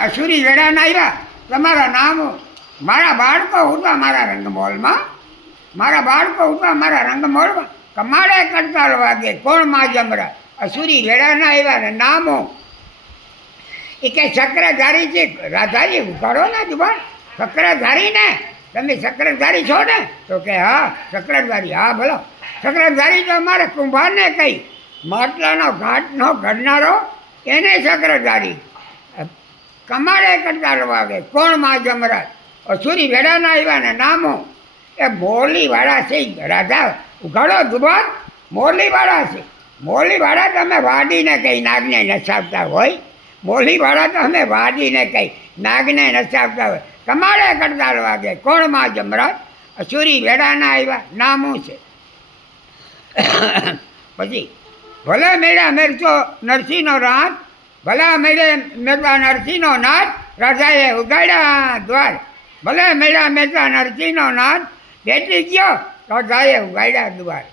અસુરી વેળાના આવ્યા તમારા નામ મારા બાળકો ઉઠવા મારા રંગમોલમાં મારા બાળકો ઉઠવા મારા રંગમોલમાં કમાડે કરતાલ વાગે કોણ માં જમરા અસુરી વેળાના આવ્યા ને નામો એ કે ચક્રધારી છે રાધાજી ઉઘાડો ને જુબાન ચક્રધારી ને તમે ચક્રધારી છો ને તો કે હા ચક્રધારી હા ભલો ચક્રધારી તો અમારે કુંભારને કહી માટલાનો ઘાટનો ઘડનારો એને ચક્રધારી કમાડે કરતાલ વાગે કોણ માં જમરા અસુરી વેળાના આવ્યા ને નામો એ મોરલીવાળા છે રાધા ઉઘાડો દુબાન મોરલીવાળા છે મોરલીવાળા તમે વાડીને કહી નાગને નચાવતા હોય મોરલીવાળા તો અમે વાડીને કહી નાગને નચાવતા હોય કમાડે કરતાલ વાગે કોણ માં જમરા અસુરી વેળાના આવ્યા નામું છે પછી ભલે મેળા મેરચો નરસિંહનો રાત ભલા મેળે મેળવા નરસિંહનો નાથ રાજાએ ઉગાડ્યા દ્વાર ભલે મેળા મેળવા નરસિંહનો નાથ બેઠી ગયો રાજાએ ઉગાડ્યા દ્વાર